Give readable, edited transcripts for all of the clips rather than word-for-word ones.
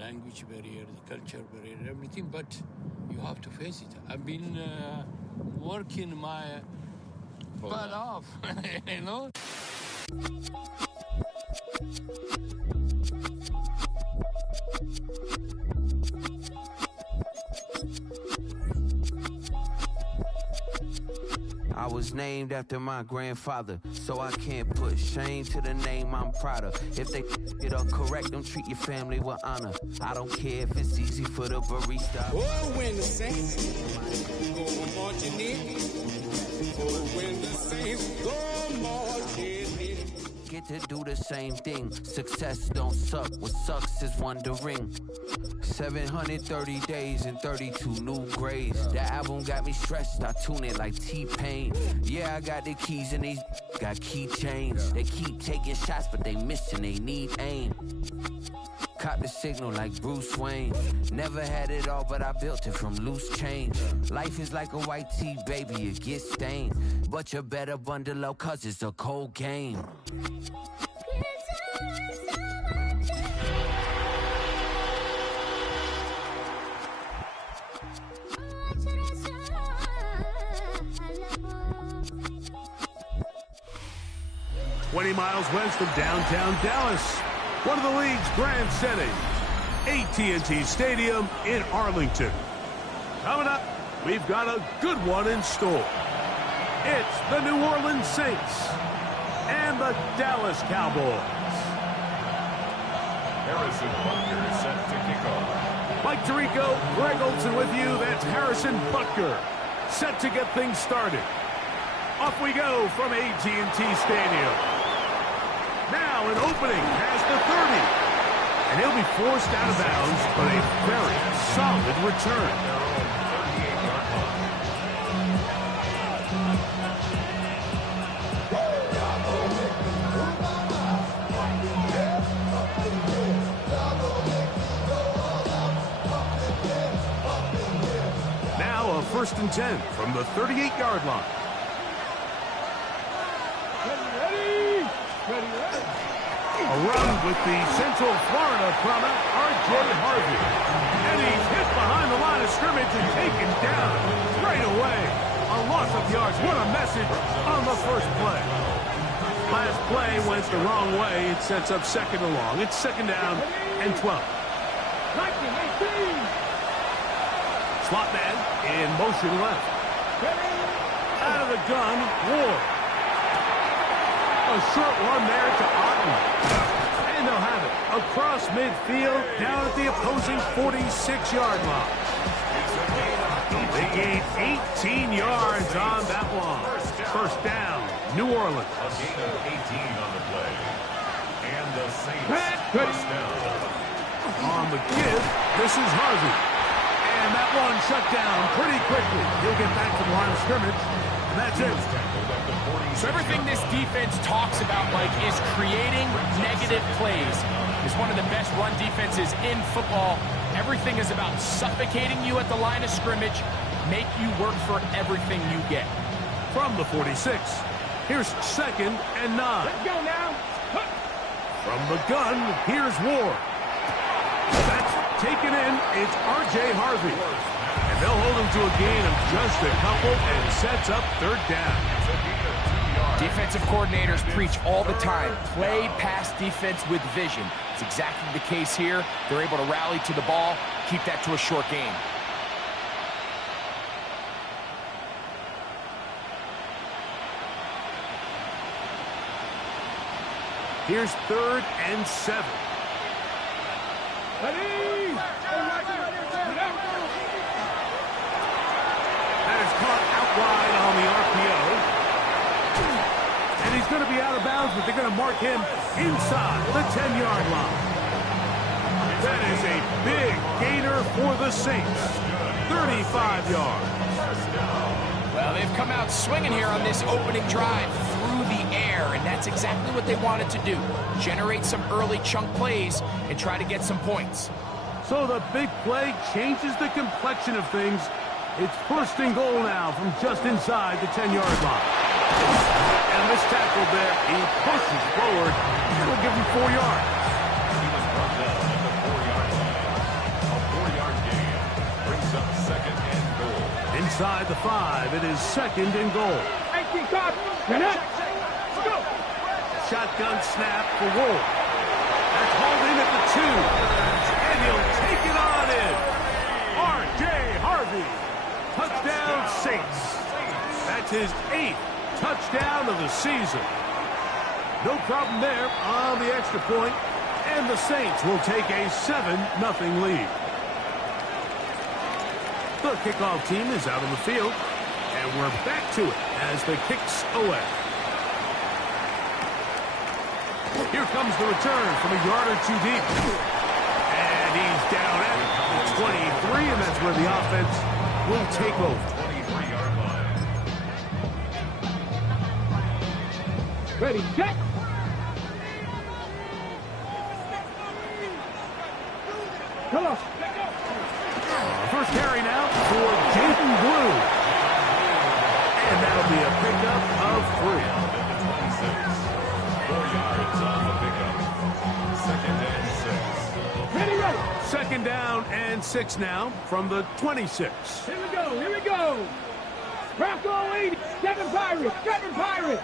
language barrier, the culture barrier, everything, but you have to face it. I've been working my butt off, you know? I was named after my grandfather, so I can't put shame to the name I'm proud of. If they it up correct, don't treat your family with honor. I don't care if it's easy for the barista. Oh, when the Saints go marching in. Oh, when the Saints go marching in. Get to do the same thing. Success don't suck. What sucks is wondering. 730 days and 32 new grades. That album got me stressed. I tune it like T-Pain. Yeah, I got the keys and these got keychains. They keep taking shots, but they missing. They need aim. Cop the signal like Bruce Wayne. Never had it all, but I built it from loose change. Life is like a white tee, baby, it gets stained. But you better bundle up, cause it's a cold game. Miles west of downtown Dallas, one of the league's grand settings, AT&T Stadium in Arlington. Coming up, we've got a good one in store. It's the New Orleans Saints and the Dallas Cowboys. Harrison Butker is set to kick off. Mike Tirico, Greg Olson with you. That's Harrison Butker, set to get things started. Off we go from AT&T Stadium. Now an opening past the 30. And he'll be forced out of bounds, but a very solid return. Now a 1st and 10 from the 38-yard line. A run with the Central Florida product, R.J. Harvey. And he's hit behind the line of scrimmage and taken down right away. A loss of yards. What a message on the first play. Last play went the wrong way. It sets up 2nd and long. It's 2nd down and 12. Slot man in motion left. Out of the gun, Ward. A short one there to Otten. And they'll have it across midfield down at the opposing 46-yard line. They gained 18 yards on that one. 1st down, New Orleans. A gain of 18 on the play. And the Saints 1st down. On the give, this is Harvey. And that one shut down pretty quickly. He'll get back to the line of scrimmage. And that's it. So everything this defense talks about, Mike, is creating negative plays. It's one of the best run defenses in football. Everything is about suffocating you at the line of scrimmage, make you work for everything you get. From the 46, here's 2nd and 9. Let's go now. From the gun, here's Ward. That's taken in. It's R.J. Harvey. And they'll hold him to a gain of just a couple and sets up 3rd down. Defensive coordinators preach all the time, play pass defense with vision. It's exactly the case here. They're able to rally to the ball, keep that to a short game. Here's 3rd and 7. That is caught out wide on the RPO. And he's going to be out of bounds, but they're going to mark him inside the 10-yard line. That is a big gainer for the Saints. 35 yards. Well, they've come out swinging here on this opening drive through the air, and that's exactly what they wanted to do. Generate some early chunk plays and try to get some points. So the big play changes the complexion of things. It's 1st and goal now from just inside the 10-yard line. And this tackle there, he pushes forward. That'll give him 4 yards. He was brought down at the 4-yard line. inside the 5. It is 2nd and goal. Shotgun snap for Wolf. That's hauled in at the 2. And he'll take it on in. R.J. Harvey. Touchdown Saints. That's his 8th touchdown of the season. No problem there on the extra point. And the Saints will take a 7-0 lead. The kickoff team is out on the field. And we're back to it as the kick's away. Here comes the return from a yard or 2 deep. And he's down at the 23, and that's where the offense will take over. 23-yard line. Ready, set. Come on. First carry now for Jaden Blue. And that'll be a pickup of 3. 4 yards on the pickup. 2nd and 6. Ready, ready. 2nd down and 6 now from the 26. Here we go, here we go. Bronco 80, 7 Pirates, 7 Pirates.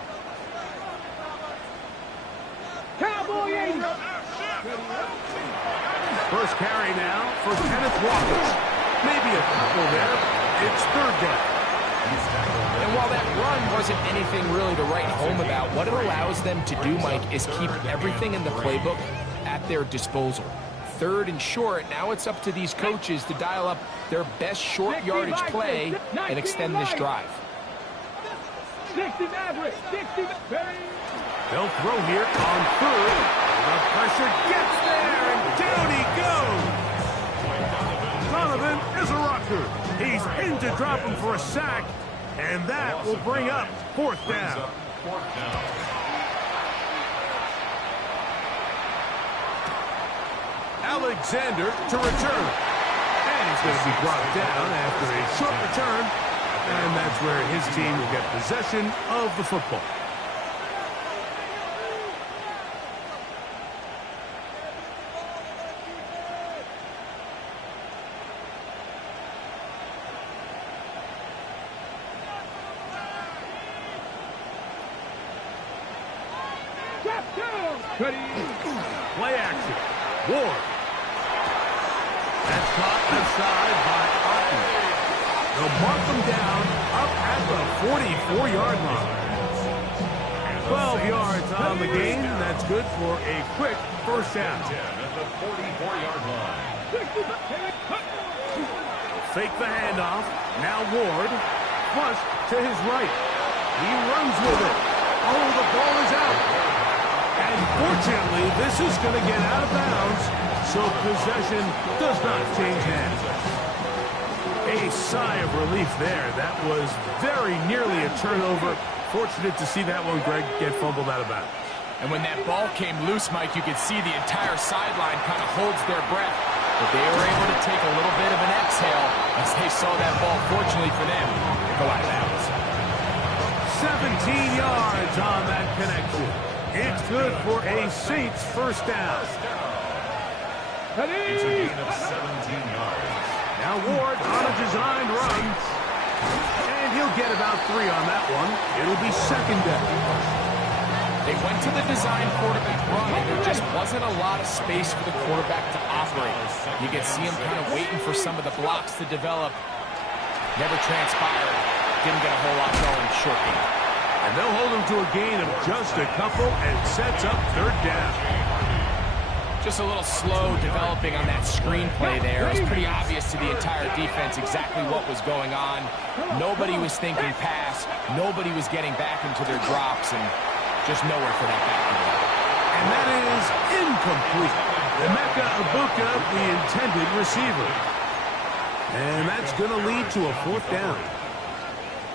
Cowboy 80. First carry now for Kenneth Walker. Maybe a couple there. It's 3rd down. And while that run wasn't anything really to write home about, what it allows them to do, Mike, is keep everything in the playbook at their disposal. 3rd and short, now it's up to these coaches to dial up their best short yardage play and extend this drive. 60 average, 60. They'll throw here on 3rd. The pressure gets there, and down he goes. Donovan is a rocker. He's in to drop him for a sack, and that will bring up 4th down. Alexander to return. And he's going to be brought down after a short return, and that's where his team will get possession of the football. Play action. Ward. That's caught outside by Otten. They'll mark them down up at the 44-yard line. 12 yards on the game. That's good for a quick first down. At the 44-yard line. Fake the handoff. Now Ward. Flush to his right. He runs with it. Oh, the ball is out. And fortunately, this is going to get out of bounds, so possession does not change hands. A sigh of relief there. That was very nearly a turnover. Fortunate to see that one, Greg, get fumbled out of bounds. And when that ball came loose, Mike, you could see the entire sideline kind of holds their breath. But they were able to take a little bit of an exhale as they saw that ball, fortunately for them, go out of bounds. 17 yards on that connection. It's good for a Saints first down. It's a gain of 17 yards. Now Ward on a designed run. And he'll get about 3 on that one. It'll be 2nd down. They went to the design quarterback run, and there just wasn't a lot of space for the quarterback to operate. You could see him kind of waiting for some of the blocks to develop. Never transpired. Didn't get a whole lot going short game. And they'll hold him to a gain of just a couple and sets up 3rd down. Just a little slow developing on that screenplay there. It was pretty obvious to the entire defense exactly what was going on. Nobody was thinking pass. Nobody was getting back into their drops, and just nowhere for that back to go. And that is incomplete. Emeka Ibuka, the intended receiver. And that's going to lead to a 4th down.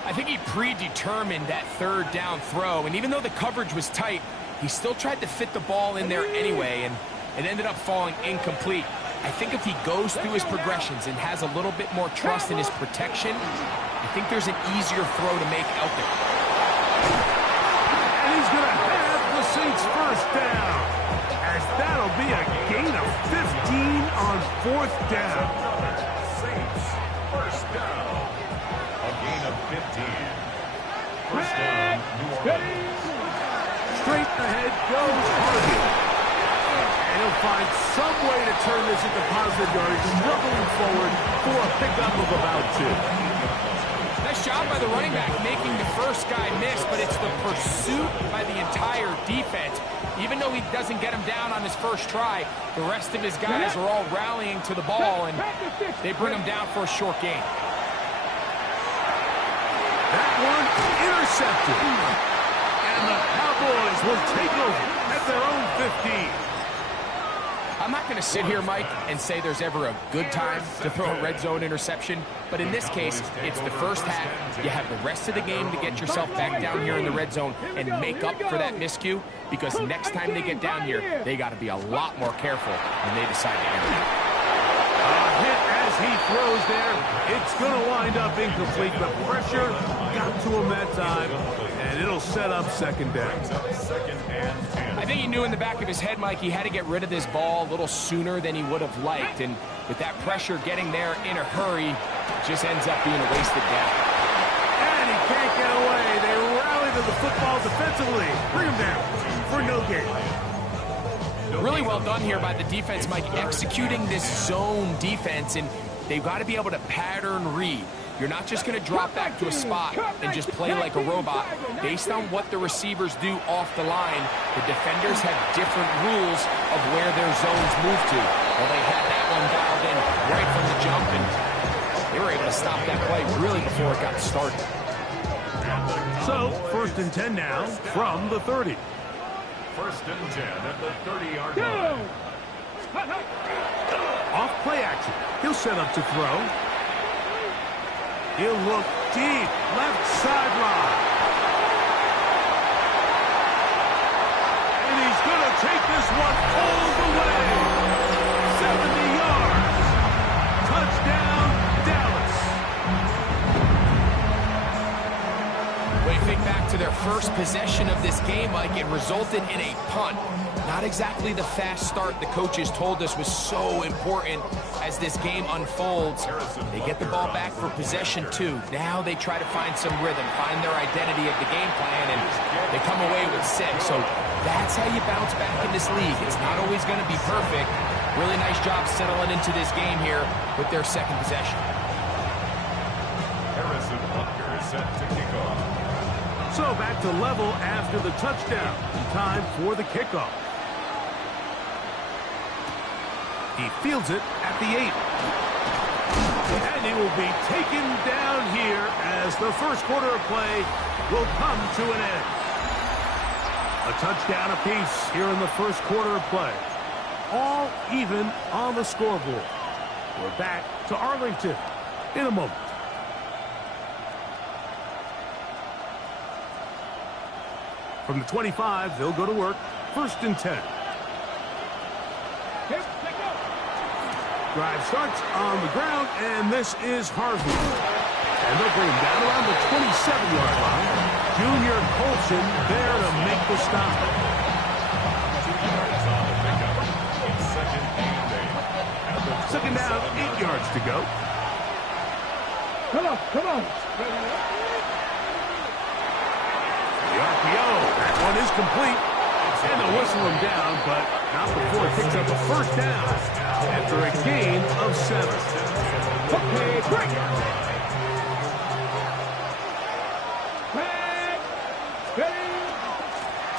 I think he predetermined that 3rd down throw, and even though the coverage was tight, he still tried to fit the ball in there anyway, and it ended up falling incomplete. I think if he goes through his progressions and has a little bit more trust in his protection, I think there's an easier throw to make out there. And he's going to have the Saints first down, as that'll be a gain of 15 on 4th down. Saints first down. A 15. First down, New Orleans. Straight ahead goes Harvey. And he'll find some way to turn this into positive yardage, struggling forward for a pickup of about 2. Nice job by the running back making the first guy miss, but it's the pursuit by the entire defense. Even though he doesn't get him down on his first try, the rest of his guys are all rallying to the ball, and they bring him down for a short gain. That one intercepted. And the Cowboys will take over at their own 15. I'm not going to sit here, Mike, and say there's ever a good time to throw a red zone interception, but in this case, it's the first half. You have the rest of the game to get yourself back down here in the red zone and make up for that miscue, because next time they get down here, they got to be a lot more careful when they decide to enter it. A hit as he throws there. It's going to wind up incomplete, but pressure got to him that time, and it'll set up second down. I think he knew in the back of his head, Mike, he had to get rid of this ball a little sooner than he would have liked, and with that pressure getting there in a hurry, it just ends up being a wasted down. And he can't get away. They rally to the football defensively. Bring him down for no gain. Really well done here by the defense, Mike, executing this zone defense, and they've got to be able to pattern read. You're not just going to drop back to a spot and just play like a robot. Based on what the receivers do off the line, the defenders have different rules of where their zones move to. Well, they had that one dialed in right from the jump, and they were able to stop that play really before it got started. So, 1st and 10 now from the 30. 1st and 10 at the 30-yard line. Off play action. He'll set up to throw. He'll look deep, left sideline. And he's going to take this one all the way. 70 yards. Touchdown, Dallas. When you think back to their first possession of this game, Mike, it resulted in a punt. Not exactly the fast start the coaches told us was so important as this game unfolds. They get the ball back for possession 2. Now they try to find some rhythm, find their identity of the game plan, and they come away with 6. So that's how you bounce back in this league. It's not always going to be perfect. Really nice job settling into this game here with their second possession. Harrison Butker is set to kick off. So back to level after the touchdown. Time for the kickoff. He fields it at the 8. And he will be taken down here as the first quarter of play will come to an end. A touchdown apiece here in the first quarter of play. All even on the scoreboard. We're back to Arlington in a moment. From the 25, they'll go to work. 1st and 10. Drive starts on the ground, and this is Harvey. And they'll bring him down around the 27-yard line. Junior Colson there to make the stop. 2 yards on the pickup. It's 2nd and 8. Second down, 8 yards to go. Come on. The RPO, that one is complete. And they'll whistle him down, but not before it picks up a first down after a gain of 7. Okay, break.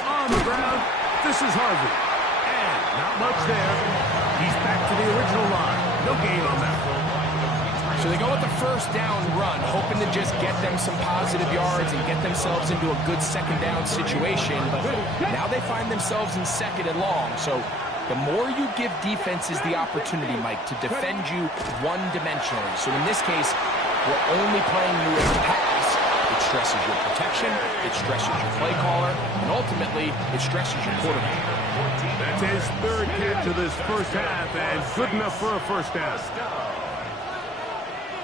On the ground, this is Harvey. And not much there. He's back to the original line. No gain on that. So they go with the first down run, hoping to just get them some positive yards and get themselves into a good second down situation. But now they find themselves in 2nd and long. So the more you give defenses the opportunity, Mike, to defend you one-dimensionally. So in this case, we're only playing you as a pass. It stresses your protection, it stresses your play caller, and ultimately, it stresses your quarterback. That's his 3rd catch of this first half, and good enough for a first down.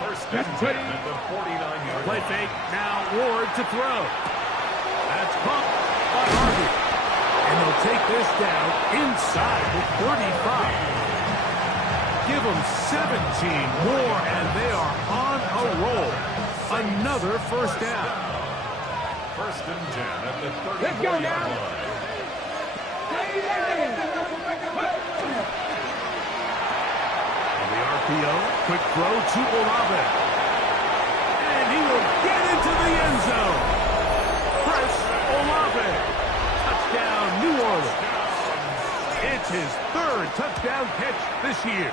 1st and 10 at the 49-yard Play line. fake, now Ward to throw. That's caught by Harvey. And they'll take this down inside the 35. Give them 17 more, and they are on a roll. Another first down. First and 10 at the 34-yard Let's go now. line. On the RPO, quick throw to Olave. And he will get into the end zone. Chris Olave. Touchdown, New Orleans. It's his third touchdown catch this year.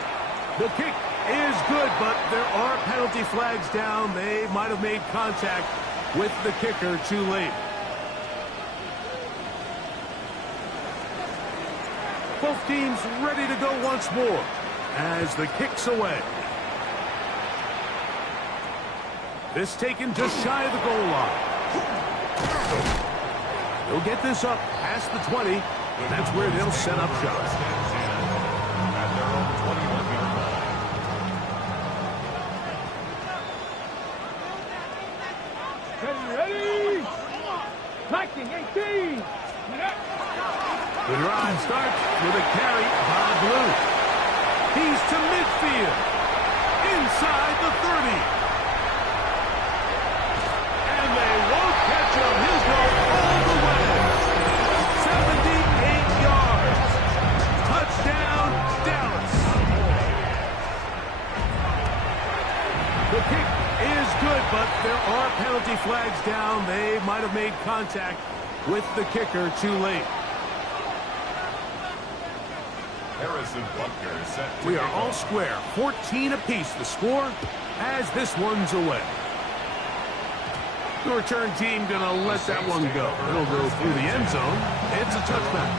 The kick is good, but there are penalty flags down. They might have made contact with the kicker too late. Both teams ready to go once more as the kick's away. This taken just shy of the goal line. They'll get this up past the 20. That's where they'll set up shop. At their own 21-yard line. Ready? Liking 18. The drive starts with a carry by Blue. He's to midfield. Inside the 30. And they won't catch him. He'll go all the way. 78 yards. Touchdown, Dallas. The kick is good, but there are penalty flags down. They might have made contact with the kicker too late. Harrison Butker set to We are kick all off. square. 14 apiece the score as this one's away. The return team going to let that one go. It'll go through the end zone. It's a touchback.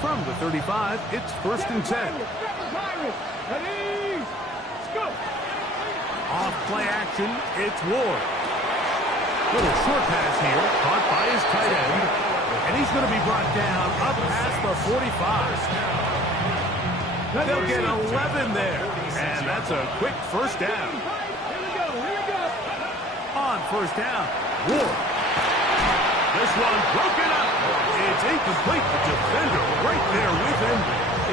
From the 35, it's first and 10. Ready? Let's go. Off play action, it's Ward. Little short pass here, caught by his tight end. And he's going to be brought down up past the 45. They'll get 11 there. And that's a quick first down. Here we go. On first down, Ward. This one broken up. It's incomplete. The defender right there with him.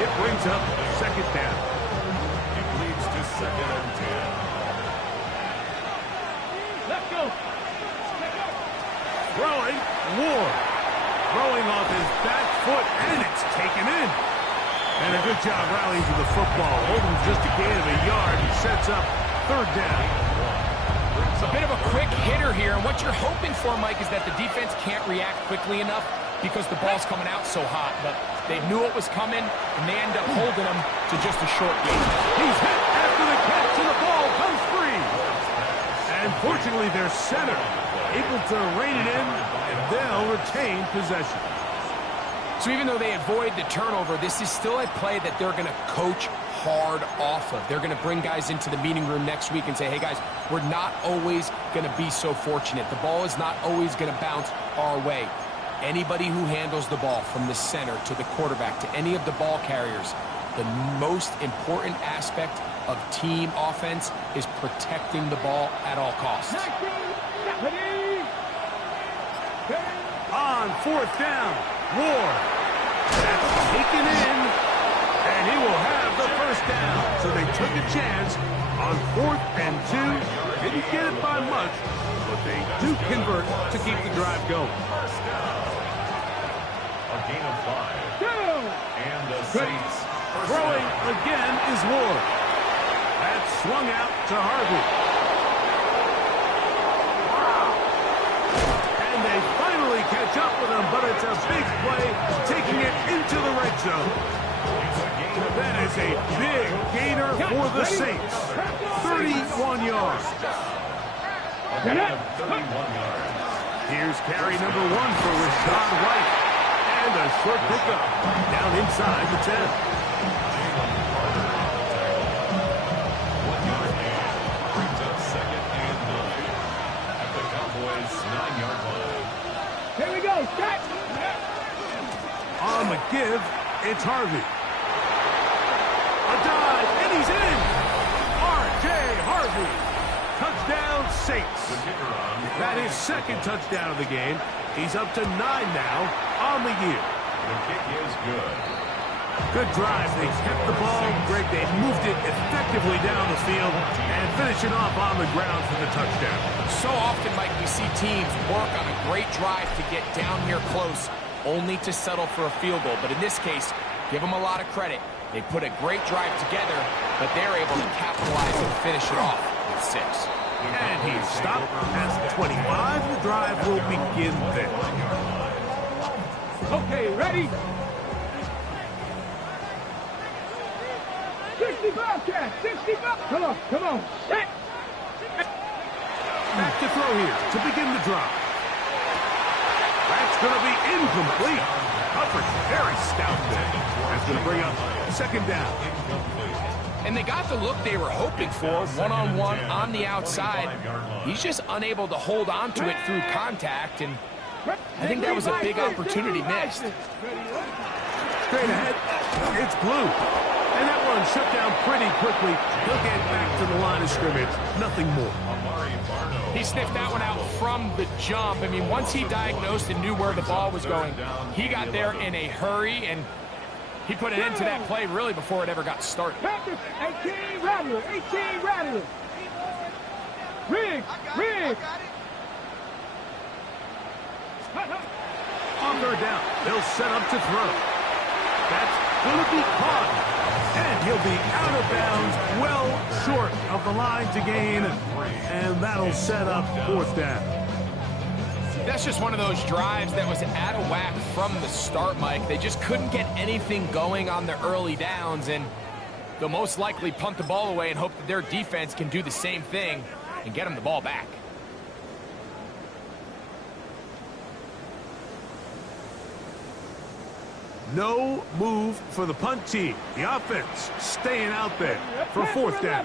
It brings up second down. It leads to second and 10. Let's go. Throwing, Ward. Throwing off his back foot, and it's taken in. And a good job rallying to the football. Holding just a gain of a yard and sets up third down. It's a bit of a quick hitter here, and what you're hoping for, Mike, is that the defense can't react quickly enough because the ball's coming out so hot. But they knew it was coming, and they end up holding them to just a short gain. He's hit after the catch, and the ball comes free. And fortunately, their center able to rein it in, and they'll retain possession. So even though they avoid the turnover, this is still a play that they're going to coach hard off of. They're going to bring guys into the meeting room next week and say, hey, guys, we're not always going to be so fortunate. The ball is not always going to bounce our way. Anybody who handles the ball from the center to the quarterback to any of the ball carriers, the most important aspect of team offense is protecting the ball at all costs. Ready? On fourth down, Ward. That's taken in, and he will have the first down. So they took a chance on 4th and 2. Didn't get it by much, but they do convert to keep the drive going. A gain of 5. And the Saints Throwing again is Ward. That's swung out to Harvey. And they finally catch up with him, but it's a big play, taking it into the red zone. That is a big gainer for the Saints. 31 yards. A gain of 31 yards. Here's carry number 1 for Rashad White. And a short pickup down inside the 10. Jalen Carter on the tackle. 1 yard gain. Brings up second and 9 at the Cowboys' 9-yard line. Here we go. Catch. On the give, it's Harvey. A dive, and he's in. R.J. Harvey. Touchdown, Saints. The kicker on. That is second touchdown of the game. He's up to 9 now on the year. The kick is good. Good drive. They kept the ball. Greg, they moved it effectively down the field and finish it off on the ground for the touchdown. So often, Mike, we see teams work on a great drive to get down here close, only to settle for a field goal. But in this case, give them a lot of credit. They put a great drive together, but they're able to capitalize and finish it off with 6. And he's stopped at 25. The drive will begin there. Okay, ready? 65, Cat. 65. Come on, come on. Set. Back to throw here to begin the drive. That's going to be incomplete. Coverage very stout there. That's going to bring up second down. And they got the look they were hoping for, one-on-one on the outside. He's just unable to hold on to it through contact, and I think that was a big opportunity missed. Straight ahead, it's Blue. And that one shut down pretty quickly. He'll get back to the line of scrimmage. Nothing more. He sniffed that one out from the jump. I mean, once he diagnosed and knew where the ball was going, he got there in a hurry, and he put an end to that play really before it ever got started. 18 Rattler. 18 Rattler. Riggs. Riggs. On third down, they'll set up to throw. That's going to be caught. And he'll be out of bounds, well short of the line to gain. And that'll set up fourth down. That's just one of those drives that was out of whack from the start, Mike. They just couldn't get anything going on the early downs, and they'll most likely punt the ball away and hope that their defense can do the same thing and get them the ball back. No move for the punt team. The offense staying out there for fourth down.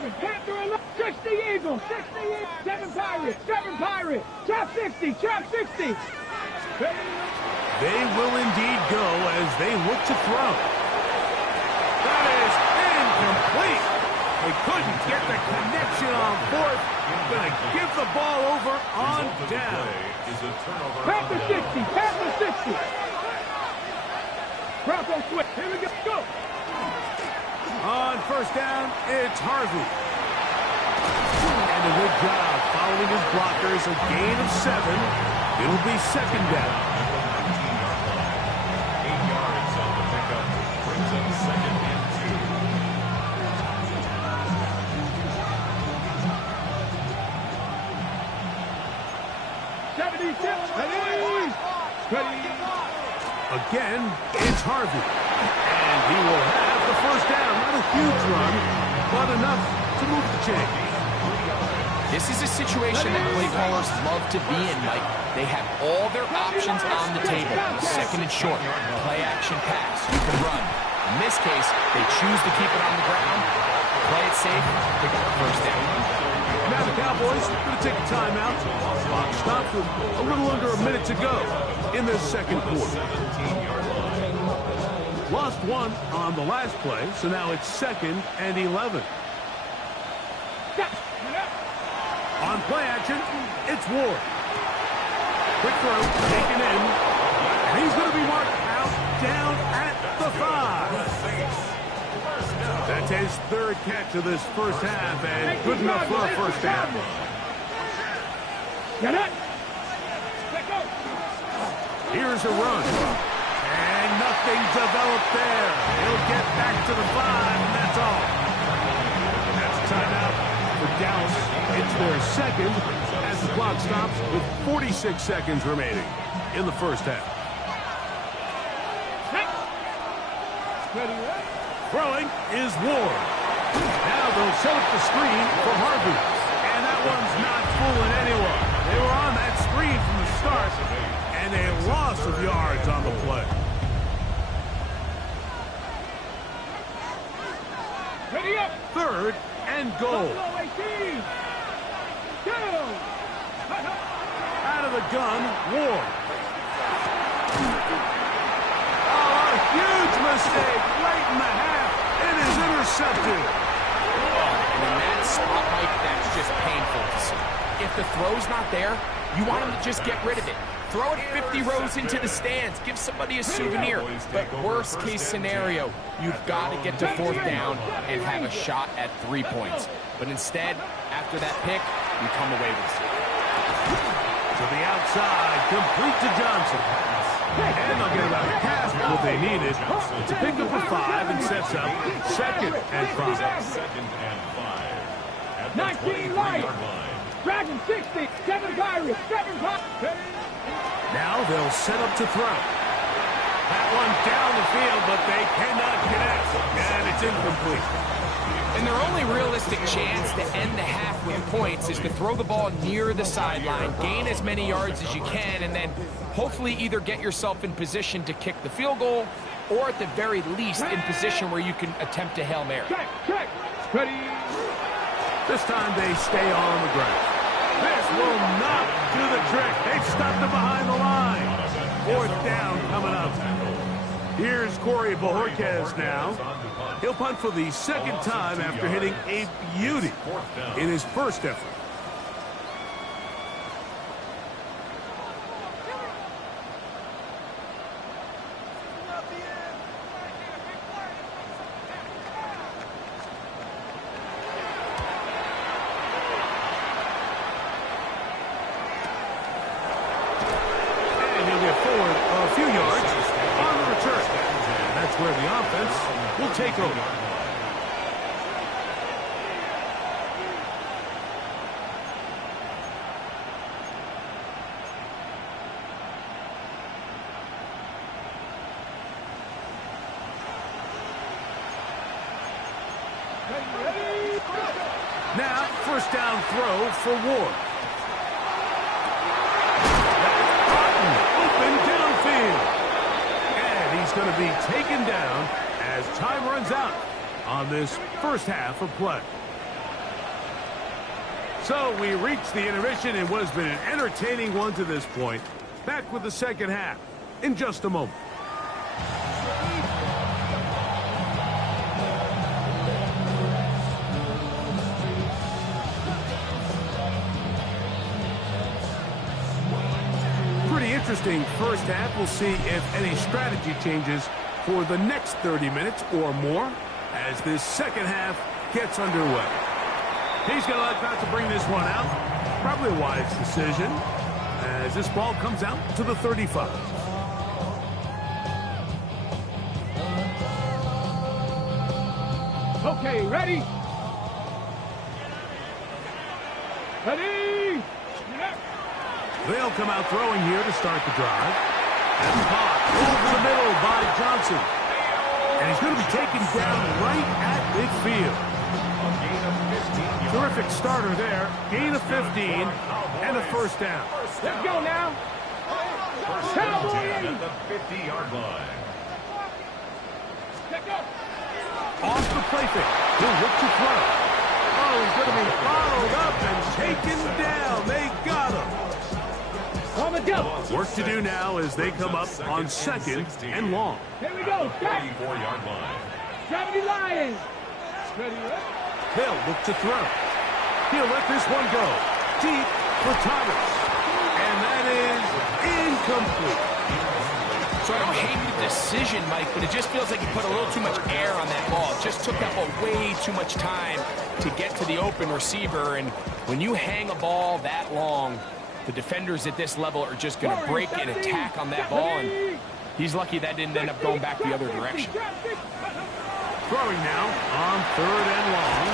60 Eagles, 60 Eagles, 7 Pirates, 7 Pirates, chop 60, chop 60. They will indeed go as they look to throw. That is incomplete. They couldn't get the connection on fourth. Going to give the ball over on down. Panther 60, Panther 60. Bronco switch, here we go, go. On first down, it's Harvey. And a good job following his blockers, a gain of 7. It'll be second down. 8 yards on the pickup. Brings up second and 76, ready. Again, it's Harvey. And he will have the first down. Not a huge run, but enough to move the chain. This is a situation that play callers love to be in, Mike. They have all their options on the table. Second and short, play action pass, you can run. In this case, they choose to keep it on the ground, play it safe, pick up the first down. Now the Cowboys are going to take a timeout. Clock stopped with a little under a minute to go in this second quarter. Lost one on the last play, so now it's second and 11. On play action, it's Ward. Quick throw, taken in, and he's going to be marked out down at the 5. That's his third catch of this first half, and good enough for a first down. Here's a run, and nothing developed there. He'll get back to the 5, and that's all. That's a timeout for Dallas. It's their second as the clock stops with 46 seconds remaining in the first half. Throwing is Ward. Now they'll set up the screen for Harvey. And that one's not fooling anyone. They were on that screen from the start, and a loss of yards on the play. Ready up. Third and goal. Out of the gun, Ward. Oh, a huge mistake late in the half. It is intercepted. And in that spot, Mike, that's just painful to see. if the throw's not there, you want him to just get rid of it. Throw it 50 rows into the stands. Give somebody a souvenir. But worst case scenario, you've got to get to 4th down and have a shot at 3 points. But instead, after that pick, you come away with it. To the outside, complete to Johnson. And they'll get about half what they needed. It's a pickup for 5 and sets up 2nd and 5. 2nd and 5. At the 19 light. yard line. Dragon 60. 7 Pirates. 7 Pirates. Now they'll set up to throw. That one down the field, but they cannot connect. And it's incomplete. And their only realistic chance to end the half with points is to throw the ball near the sideline, gain as many yards as you can, and then hopefully either get yourself in position to kick the field goal or at the very least in position where you can attempt a Hail Mary. Check. Ready. This time they stay on the ground. This will not do the trick. They've stopped them behind the line. 4th down coming up. Here's Corey Bojorquez now. He'll punt for the 2nd time after hitting a beauty in his first effort. Where the offense will take over. Now, 1st down throw for Ward. Open downfield. He's going to be taken down as time runs out on this first half of play. So we reach the intermission in what has been an entertaining one to this point. Back with the 2nd half in just a moment. Interesting first half. We'll see if any strategy changes for the next 30 minutes or more as this 2nd half gets underway. He's going to like not to bring this one out. Probably a wise decision as this ball comes out to the 35. Okay, ready? Ready? They'll come out throwing here to start the drive. And caught over the middle by Johnson. And he's going to be taken down right at midfield. Terrific starter there. Gain of 15 and a 1st down. Let's go now. Cowboys at the 50-yard line. Off the play fake. He'll look to throw. Oh, he's going to be followed up and taken down. They got him. Work to do now as they come up on 2nd and long. Here we go. 44-yard line. 70 Lions. Ready? They'll look to throw. He'll let this one go. Deep for Thomas. And that is incomplete. So I don't hate the decision, Mike, but it just feels like he put a little too much air on that ball. It just took that ball way too much time to get to the open receiver. And when you hang a ball that long, the defenders at this level are just going to break and attack on that ball, and he's lucky that didn't end up going back the other direction. Throwing now on 3rd and long.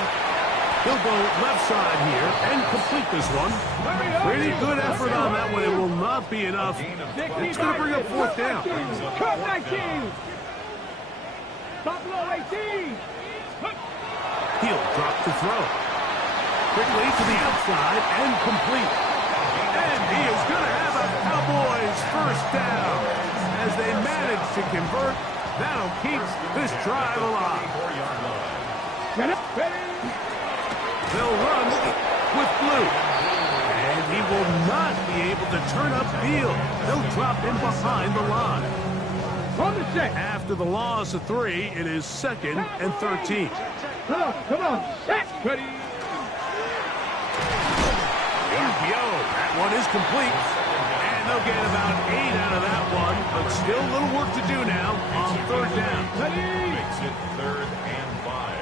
He'll go left side here and complete this one. Pretty good effort on that one. It will not be enough. It's going to bring up 4th down. Cut 19. Top low 18. He'll drop the throw. Quickly to the outside and complete. And he is going to have a Cowboys 1st down as they manage to convert. That'll keep this drive alive. They'll run with Blue. And he will not be able to turn upfield. They'll drop him behind the line. After the loss of 3, it is 2nd and 13. Come on. Set. Ready. RPO. That one is complete. And they'll get about 8 out of that one, but still a little work to do now on third down. Makes it 3rd and 5.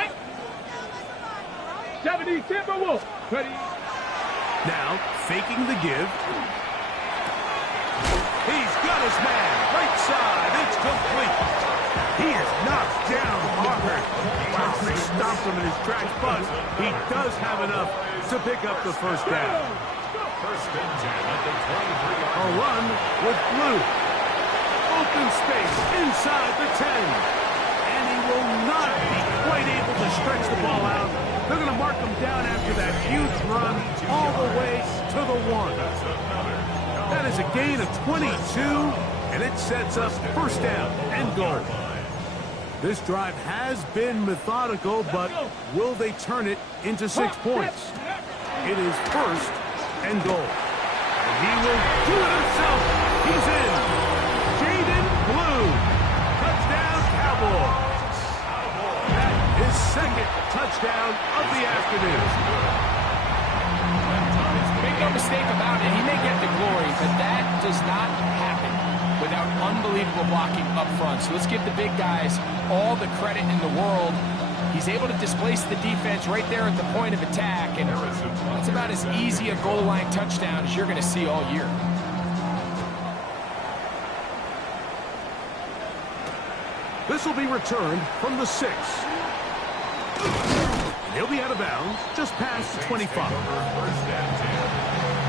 Hey. 70 Timberwolves. Ready. Now, faking the give. He's got his man. Right side. It's complete. He is knocked down hard. Wow, they stopped him in his tracks, but he does have enough to pick up the first down. 1st and 10 at the 23-yard A line. run with Blue. Open space inside the 10. And he will not be quite able to stretch the ball out. They're going to mark him down after that huge run all the way to the 1. That is a gain of 22, and it sets up first down and goal. This drive has been methodical, but will they turn it into 6 points? It is first and goal. And he will do it himself. He's in. Jaden Blue. Touchdown, Cowboys. That is second touchdown of the afternoon. Make no mistake about it, he may get the glory, but that does not happen without unbelievable blocking up front. So let's give the big guys all the credit in the world. He's able to displace the defense right there at the point of attack, and that's about as easy a goal line touchdown as you're going to see all year. This will be returned from the 6. He'll be out of bounds just past the 25. 1st and 10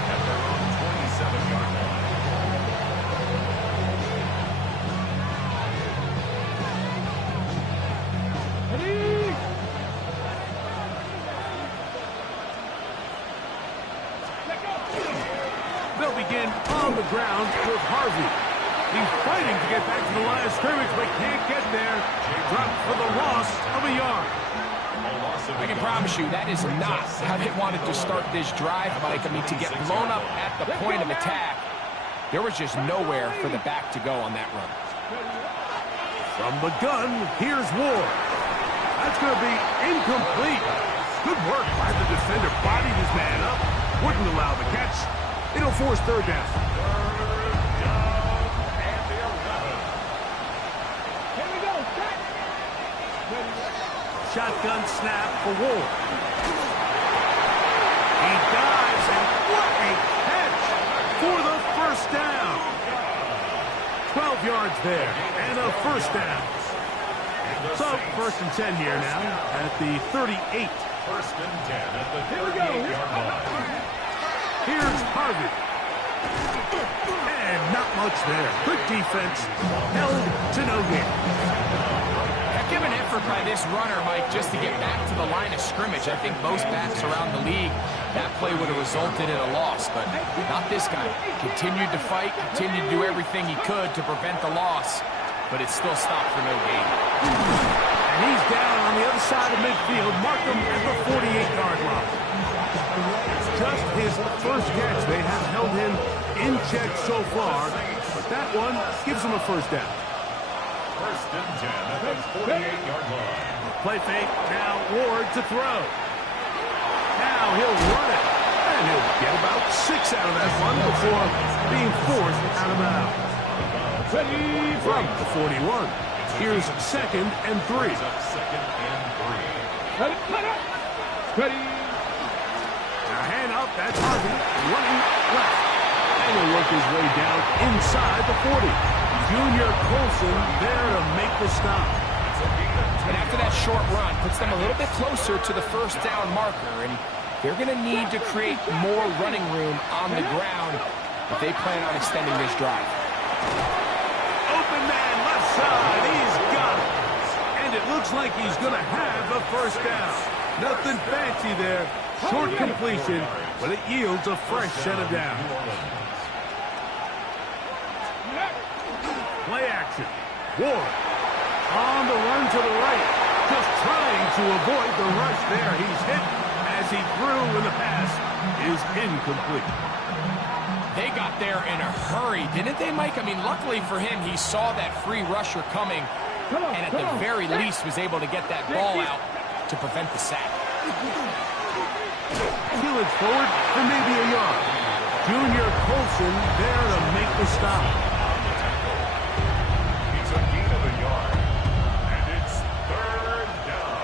at their own 27-yard line. Ready. They'll begin on the ground with Harvey. He's fighting to get back to the line of scrimmage, but can't get there. Dropped for the loss of a yard. I can promise you that is not how they wanted to start this drive, Mike. I mean, to get blown up at the point of attack, there was just nowhere for the back to go on that run. From the gun, here's Ward. That's going to be incomplete. Good work by the defender. Bodied his man up. Wouldn't allow the catch. It'll force third down. Here we go. Set. Shotgun snap for Ward. He dives, and what a catch for the first down. 12 yards there, and a first down. So, 1st and 10 here now at the 38. 1st and 10 at the 38-yard line. Here's Harvey. And not much there. Good defense. Held to no gain. Give an effort by this runner, Mike, just to get back to the line of scrimmage. I think most backs around the league, that play would have resulted in a loss, but not this guy. Continued to fight, continued to do everything he could to prevent the loss, but it still stopped for no gain. And he's down on the other side of midfield. Mark him at the 48-yard line. It's just his first catch. They have held him in check so far, but that one gives him a first down. 1st and 10 at the 48-yard line. Play fake. Now Ward to throw. Now he'll run it. And he'll get about 6 out of that one before being forced out of bounds. From the 41. Here's 2nd and 3. Up 2nd and 3. Ready. Now hand up. That's Harvey running left. And he'll work his way down inside the 40. Junior Colson there to make the stop. And after that short run, puts them a little bit closer to the first down marker, and they're going to need to create more running room on the ground if they plan on extending this drive. Open man left side. He's got it. And it looks like he's going to have the first down. Nothing fancy there. Short completion, but it yields a fresh set of downs. Play action. Ward on the run to the right. Just trying to avoid the rush there. He's hit as he threw, and the pass is incomplete. They got there in a hurry, didn't they, Mike? I mean, luckily for him, he saw that free rusher coming, and at the very least was able to get that ball out to prevent the sack. Keelan's forward for maybe a yard. Junior Colson there to make the stop. He's a gain of a yard. And it's third down.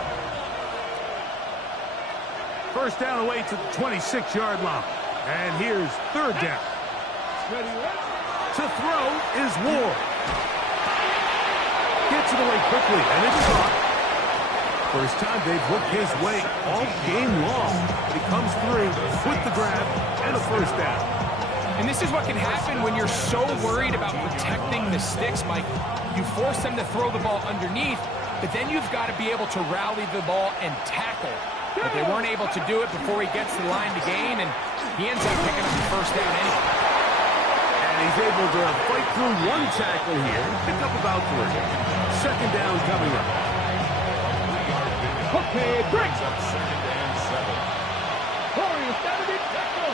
First down away to the 26-yard line. And here's third down. To throw is Ward. Gets it away quickly, and it's caught. First time they've looked his way all game long. But he comes through with the grab and a first down. And this is what can happen when you're so worried about protecting the sticks, Mike. You force them to throw the ball underneath, but then you've got to be able to rally the ball and tackle. But they weren't able to do it before he gets the line to gain, and he ends up picking up the first down anyway. And he's able to fight through one tackle here, pick up about 3. Second down coming up. Okay, break. Up second and 7. Corey, 70. Let's go.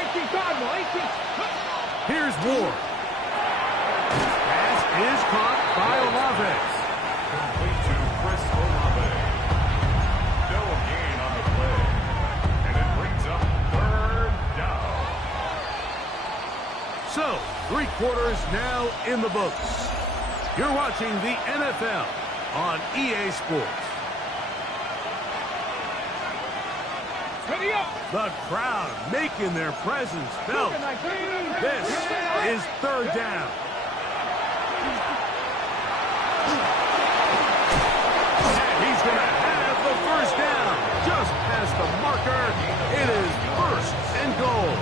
18 Cardinal, 18. Here's Ward. Pass is caught by Olave. Complete to Chris Olave. No gain on the play. And it brings up third down. So, 3 quarters now in the books. You're watching the NFL on EA Sports. Ready up. The crowd making their presence felt. This is third down. And he's going to have the first down. Just past the marker. It is first and goal.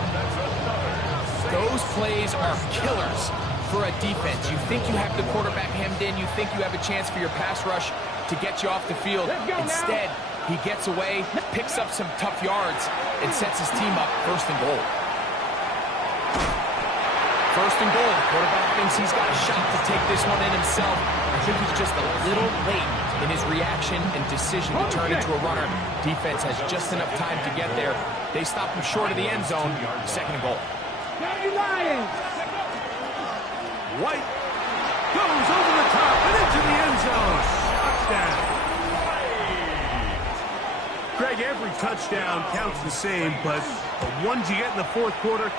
Those plays are killers for a defense. You think you have the quarterback hemmed in. You think you have a chance for your pass rush to get you off the field. Instead, he gets away, picks up some tough yards, and sets his team up first and goal. First and goal. The quarterback thinks he's got a shot to take this one in himself. I think he's just a little late in his reaction and decision to turn into a runner. Defense has just enough time to get there. They stop him short of the end zone. Second and goal. White goes over the top and into the end zone. Touchdown. Greg, every touchdown counts the same, but the ones you get in the fourth quarter,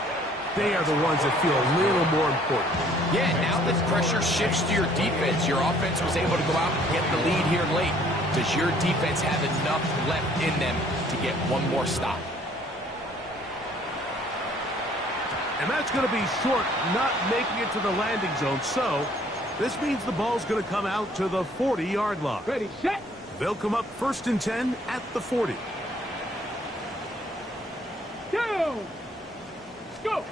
they are the ones that feel a little more important. Yeah, now that pressure shifts to your defense, your offense was able to go out and get the lead here late. Does your defense have enough left in them to get one more stop? And that's going to be short, not making it to the landing zone. So this means the ball's going to come out to the 40-yard line. Ready, set. They'll come up first and 10 at the 40. Down. Go.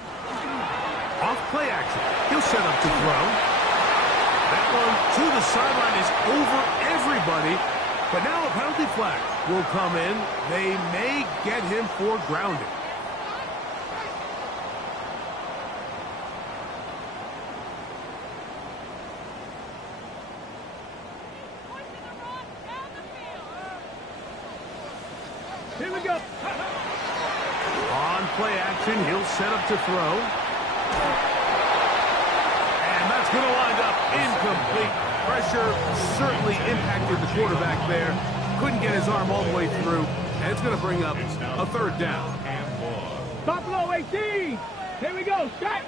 Off play action. He'll set up to throw. That one to the sideline is over everybody. But now a penalty flag will come in. They may get him for grounding. Here we go. On play action, he'll set up to throw. And that's going to wind up incomplete. Pressure certainly impacted the quarterback there. Couldn't get his arm all the way through. And it's going to bring up a third down. Buffalo 18. Here we go. Set.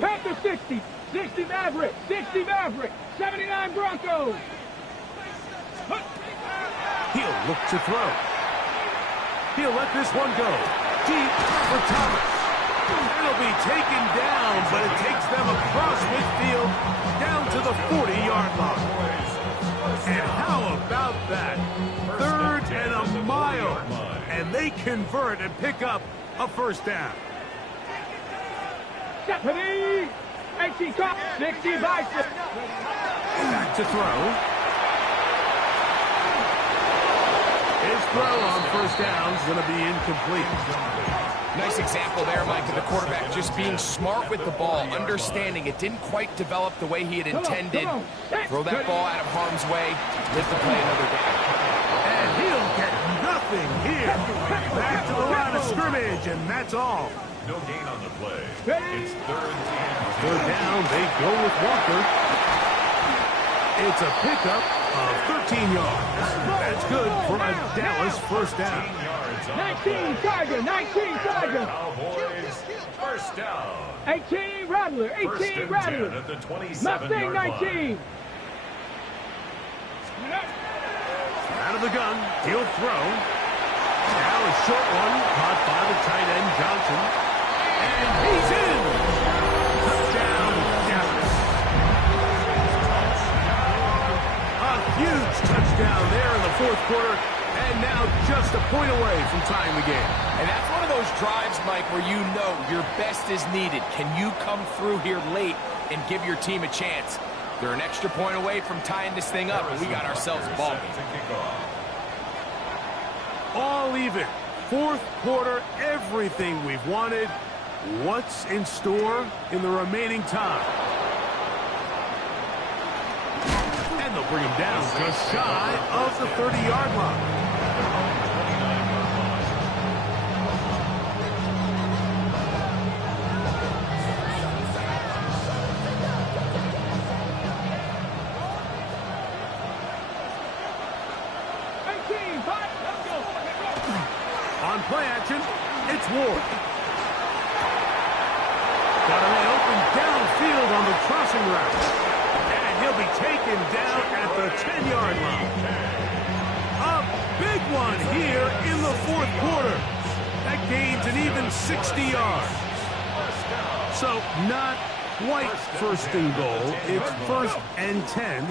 Panther 60. 60 Maverick. 60 Maverick. 79 Broncos. He'll look to throw. He'll let this one go. Deep for Thomas. It'll be taken down, but it takes them across midfield down to the 40-yard line. And how about that? Third and a mile. And they convert and pick up a first down. Stephanie. 18 top. 60 bicep. Back to throw. His throw on first down is going to be incomplete. Nice example there, Mike, of the quarterback just being smart with the ball, understanding it didn't quite develop the way he had intended. Throw that ball out of harm's way, live to play another down. And he'll get nothing here. Back to the line of scrimmage, and that's all. No gain on the play. It's third and 10. Third down, they go with Walker. It's a pickup of 13 yards. That's good for a Dallas first down. 19 Tiger, 19 Tiger. Cowboys first down. 18 Rattler, 18 Rattler. At the 27-yard Mustang line. 19. Out of the gun, he'll throw. Now a short one, caught by the tight end Johnson. And he's in. Touchdown, Dallas. A huge touchdown there in the fourth quarter. And now just a point away from tying the game. And that's one of those drives, Mike, where you know your best is needed. Can you come through here late and give your team a chance? They're an extra point away from tying this thing up, and we got ourselves a ball game. All even. Fourth quarter, everything we've wanted. What's in store in the remaining time? And they'll bring him down just shy of the 30-yard line. On play action, it's Ward. Got a man open downfield on the crossing route. And he'll be taken down at the 10-yard line. A big one here in the fourth quarter. That gains an even 60 yards. So not quite first and goal. It's first and 10.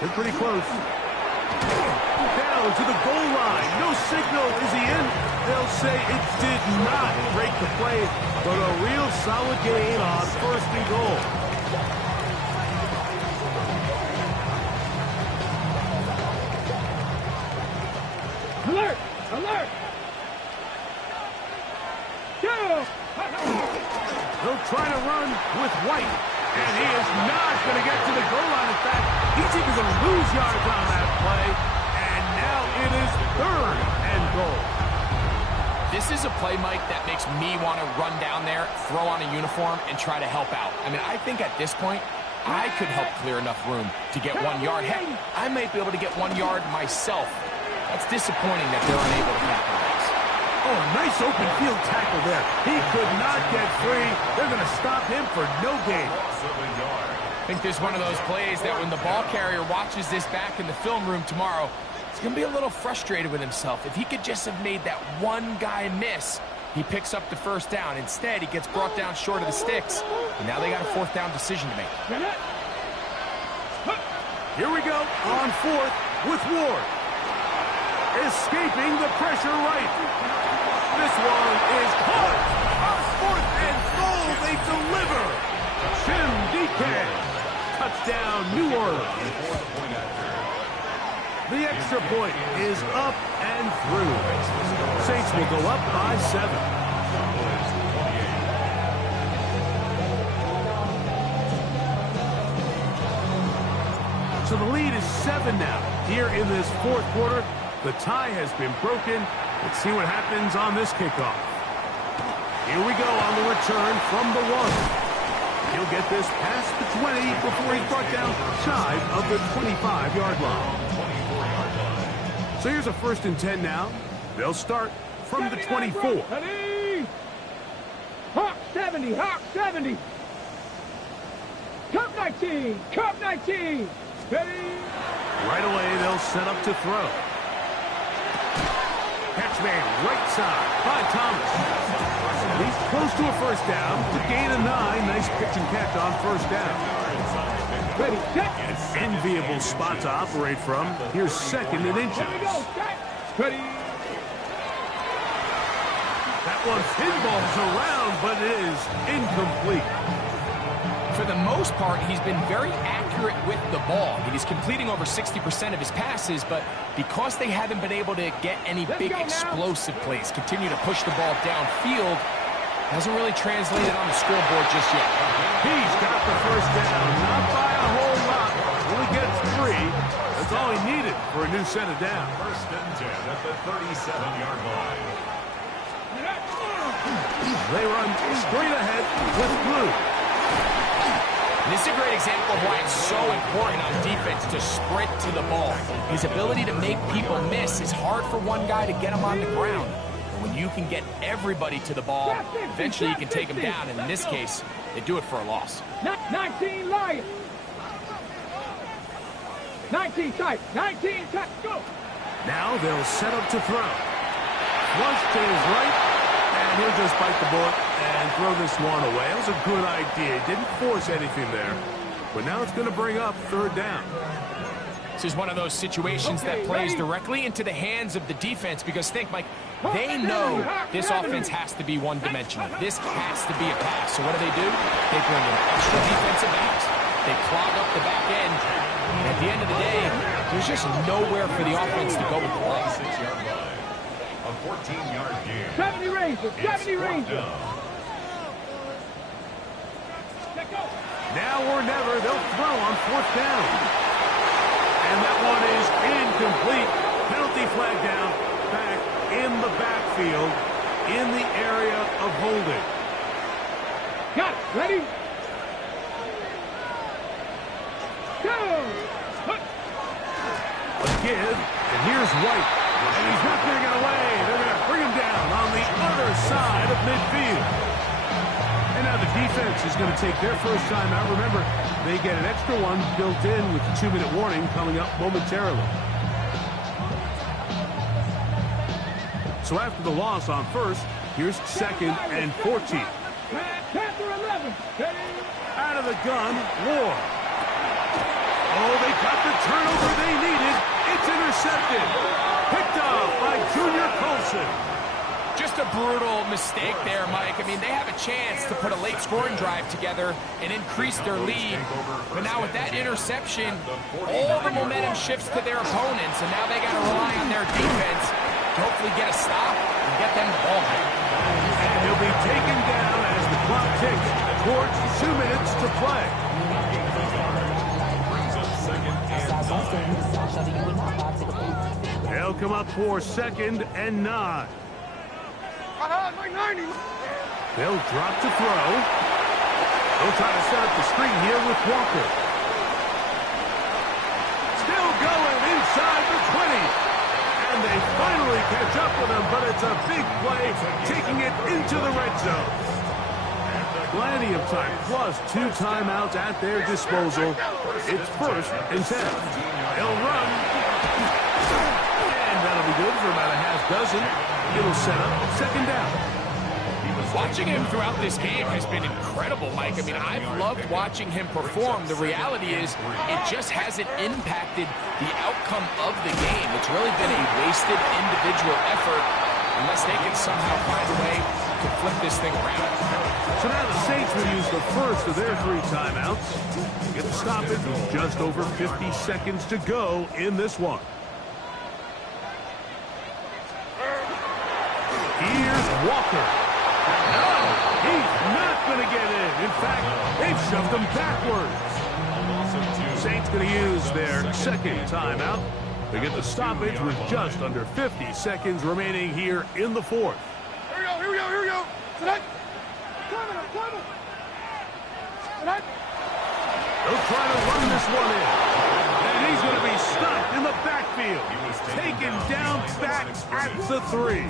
They're pretty close. Down to the goal line. No signal. Is he in? They'll say it did not break the play, but a real solid gain on first and goal. Alert! Alert! Go! They'll try to run with White, and he is not going to get to the goal line. In fact, he's even going to lose yards on that play, and now it is third and goal. This is a play, Mike, that makes me want to run down there, throw on a uniform, and try to help out. I mean, I think at this point, I could help clear enough room to get 1 yard. Heck, I might be able to get 1 yard myself. That's disappointing that they're unable to capitalize. Oh, a nice open field tackle there. He could not get free. They're going to stop him for no gain. I think this is one of those plays that when the ball carrier watches this back in the film room tomorrow, he's going to be a little frustrated with himself. If he could just have made that one guy miss, he picks up the first down. Instead, he gets brought down short of the sticks. And now they got a fourth down decision to make. Here we go on fourth with Ward. Escaping the pressure right. This one is caught. On fourth and goal, they deliver. Jim Deacon. Touchdown, New Orleans. The extra point is up and through. Saints will go up by 7. So the lead is 7 now. Here in this fourth quarter, the tie has been broken. Let's see what happens on this kickoff. Here we go on the return from the 1. He'll get this past the 20 before he's brought down shy of the 25-yard line. So here's a first and 10 now. They'll start from the 24. Hawk 70, Hawk 70. Cup 19, Cup 19. Ready? Right away, they'll set up to throw. Catch made right side by Thomas. He's close to a first down to gain a 9. Nice pitch and catch on first down. Ready, set. An enviable spot to operate from. Here's second and inches. Here we go, set. Ready. That one pinballs around, but it is incomplete. For the most part, he's been very accurate with the ball. He's completing over 60% of his passes, but because they haven't been able to get any big explosive plays, continue to push the ball downfield, hasn't really translated on the scoreboard just yet. He's got the first down, not by a whole lot. Only gets 3. That's all he needed for a new set of downs. First and 10 at the 37-yard line. They run straight ahead with Blue. This is a great example of why it's so important on defense to sprint to the ball. His ability to make people miss is hard for one guy to get him on the ground. But when you can get everybody to the ball, eventually you can take them down. And in this case, they do it for a loss. 19 Lions. 19 tight. 19 tight. Go. Now they'll set up to throw. Flush to his right, and he'll just bite the bullet and throw this one away. It was a good idea. He didn't force anything there. But now it's going to bring up third down. This is one of those situations that plays directly into the hands of the defense because think, Mike, they know this offense has to be one-dimensional. This has to be a pass. So what do? They bring in extra defensive backs. They clog up the back end. And at the end of the day, there's just nowhere for the offense to go with the ball. 6-yard line. A 14-yard gain. 70 Rangers. 70 Rangers. Now or never, they'll throw on fourth down. And that one is incomplete. Penalty flag down, back in the backfield, in the area of holding. Got it. Ready? Go! A give, and here's White. And he's not going to get away. They're going to bring him down on the other side of midfield. And now the defense is going to take their first time out. Remember, they get an extra one built in with the 2-minute warning coming up momentarily. So after the loss on first, here's 2nd and 14. Panther 11. Out of the gun, Ward. Oh, they got the turnover they needed. It's intercepted. Picked off by Junior Colson. Just a brutal mistake there, Mike. I mean, they have a chance to put a late scoring drive together and increase their lead. But now with that interception, all the momentum shifts to their opponents, and now they got to rely on their defense to hopefully get a stop and get them the ball back. And he'll be taken down as the clock ticks towards 2 minutes to play. They'll come up for 2nd and 9. They'll drop to throw. They'll try to set up the screen here with Walker. Still going inside the 20. And they finally catch up with him, but it's a big play, taking it into the red zone. Plenty of time, plus 2 timeouts at their disposal. It's 1st and 10. They'll run. And that'll be good for about a half dozen. It'll set up 2nd down. Watching him throughout this game has been incredible, Mike. I mean, I've loved watching him perform. The reality is it just hasn't impacted the outcome of the game. It's really been a wasted individual effort unless they can somehow find a way to flip this thing around. So now the Saints will use the first of their 3 timeouts. Get the stoppage with just over 50 seconds to go in this one. Here's Walker. No, he's not going to get in. In fact, they've shoved him backwards. Saints going to use their 2nd timeout. They get the stoppage with just under 50 seconds remaining here in the 4th. Here we go. Tonight. They'll try to run this one in. And he's going to be stopped in the backfield. Taken down back at the 3.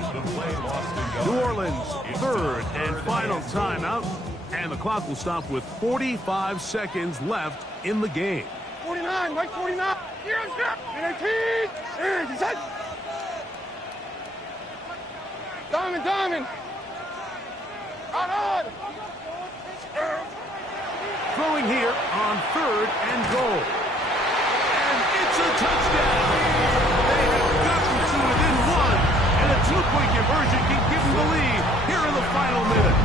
New Orleans, 3rd and final timeout. And the clock will stop with 45 seconds left in the game. 49, right 49. Here on step. 18. Here's set. Diamond. On. Throwing here on 3rd and goal. And it's a touchdown. They have gotten to within 1. And a 2-point conversion can give them the lead here in the final minute.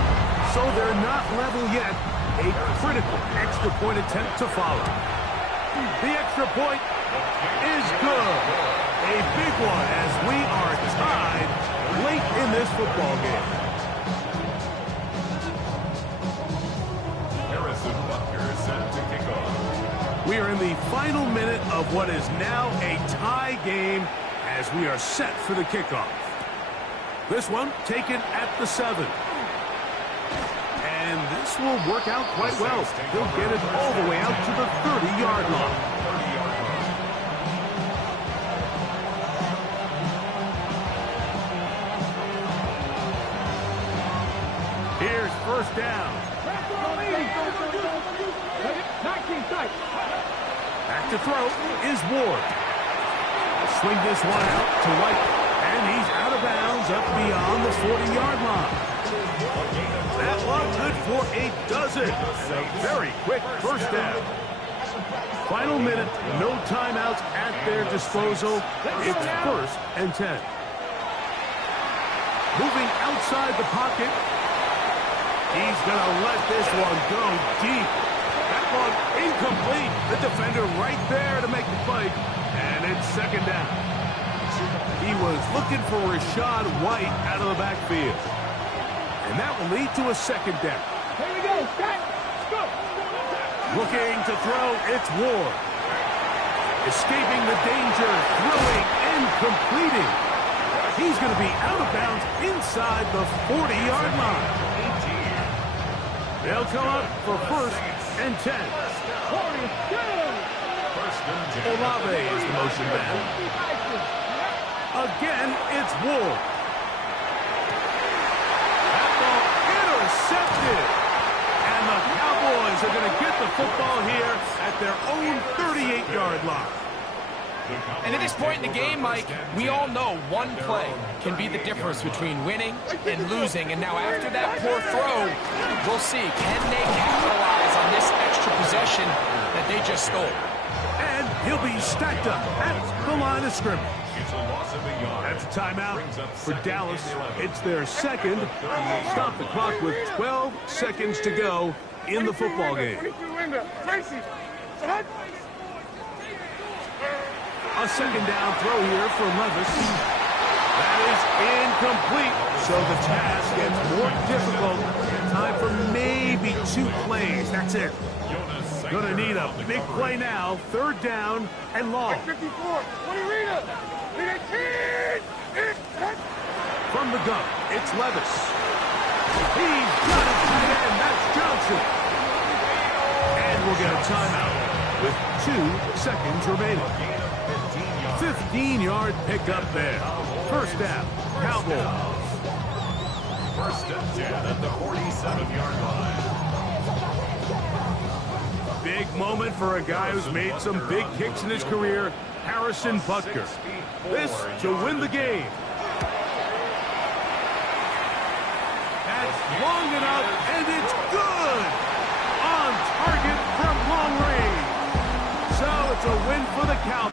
So they're not level yet. A critical extra point attempt to follow. The extra point is good. A big one as we are tied late in this football game. We are in the final minute of what is now a tie game as we are set for the kickoff. This one taken at the 7. And this will work out quite well. He'll get it all the way out to the 30-yard line. Here's first down. Back to throw is Ward. Swing this one out to White. And he's out of bounds up beyond the 40-yard line. That one good for a dozen. And a very quick first down. Final minute, no timeouts at their disposal. It's 1st and 10. Moving outside the pocket. He's going to let this one go deep. That one incomplete. The defender right there to make the play. And it's 2nd down. He was looking for Rashad White out of the backfield. And that will lead to a 2nd down. Here we go. Go. Looking to throw, it's Ward. Escaping the danger, throwing and completing. He's going to be out of bounds inside the 40-yard line. They'll come up for 1st and 10. Olave is the motion man. Again, it's Ward. That ball intercepted. And the Cowboys are going to get the football here at their own 38-yard line. And at this point in the game, Mike, we all know one play can be the difference between winning and losing. And now after that poor throw, we'll see, can they capitalize on this extra possession that they just stole? And he'll be stacked up at the line of scrimmage. That's a timeout for Dallas. It's their 2nd. Stop the clock with 12 seconds to go in the football game. A 2nd down throw here for Levis. That is incomplete. So the task gets more difficult. Time for maybe 2 plays. That's it. Gonna need a big play now. 3rd down and long. 54. What do you read it? From the gun, it's Levis. He's got it tight end. That's Johnson. And we'll get a timeout with 2 seconds remaining. 15-yard pickup there. 1st down, Cowboys. 1st and 10 at the 47-yard line. Big moment for a guy who's made some big kicks in his career, Harrison Butker. This to win the game. That's long enough, and it's good. On target from long range. So it's a win for the Cowboys.